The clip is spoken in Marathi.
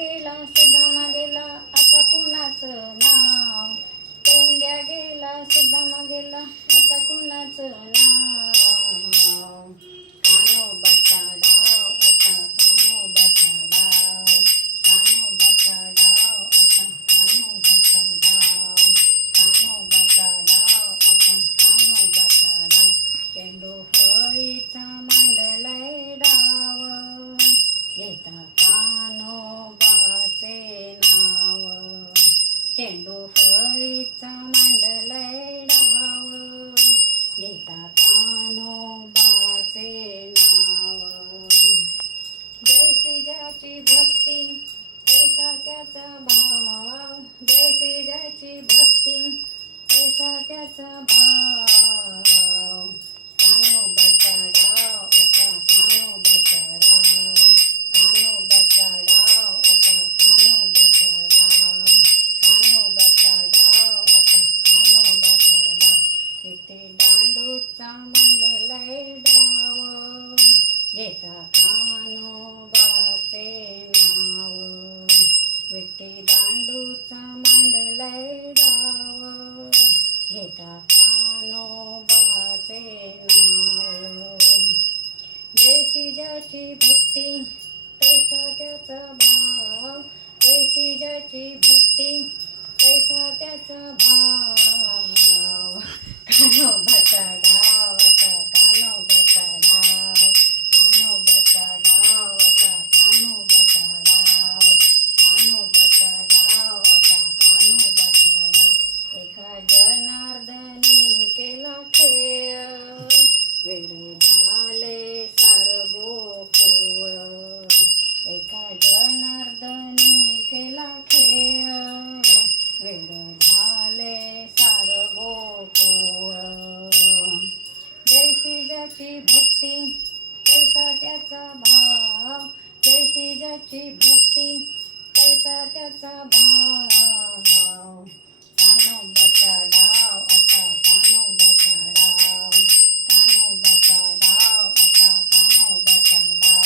गेला सुदामा गेला आता कुणाचं नाव. पेंड्या गेला सुदामा गेला आता कुणाचं नाव. कान्होबाचा डाव आता कान्होबाचा डाव. कान्होबाचा डाव आता कान्होबाचा डाव. कान्होबाचा डाव आता कान्होबाचा डाव. चेंडू फळीचा मांडलाय डाव. घेता कान्होबाचे नाव. चेंडू फळीचा मांडलाय डाव. घेता कान्होबाचे नाव. जैसी ज्याची भक्ती तैसा त्याचा भाव. जैसी ज्याची भक्ती तैसा त्याचा भाव. कान्होबाचा डाव आता कान्होबाचा डाव. कान्होबाचा डाव आता कान्होबाचा डाव. कान्होबाचा डाव आता कान्होबाचा डाव. विटी दांडूचा मांडलाय डाव. घेता कान्होबाचे नाव. विटी दांडूचा मांडलाय डाव. घेता कान्होबाचे नाव. जैसी ज्याची भक्ती तैसा त्याचा भाव. जैसी ज्याची भक्ती तैसा त्याचा भाव. कान्होबाचा डाव आता कान्होबाचा डाव. कान्होबाचा डाव आता कान्होबाचा डाव. कान्होबाचा डाव आता कान्होबाचा डाव. एका जनार्दनी केला खेळ. वेडे झाले सार गोकुळ. एका जनार्दनी केला खेळ. वेडे झाले सार गोकुळ. जैसी ज्याची भक्ती तैसा त्याचा भाव. जैसी ज्याची भक्ती तैसा त्याचा भाव. कान्होबाचा डाव आता कान्होबाचा डाव. कान्होबाचा डाव आता कान्होबाचा डाव.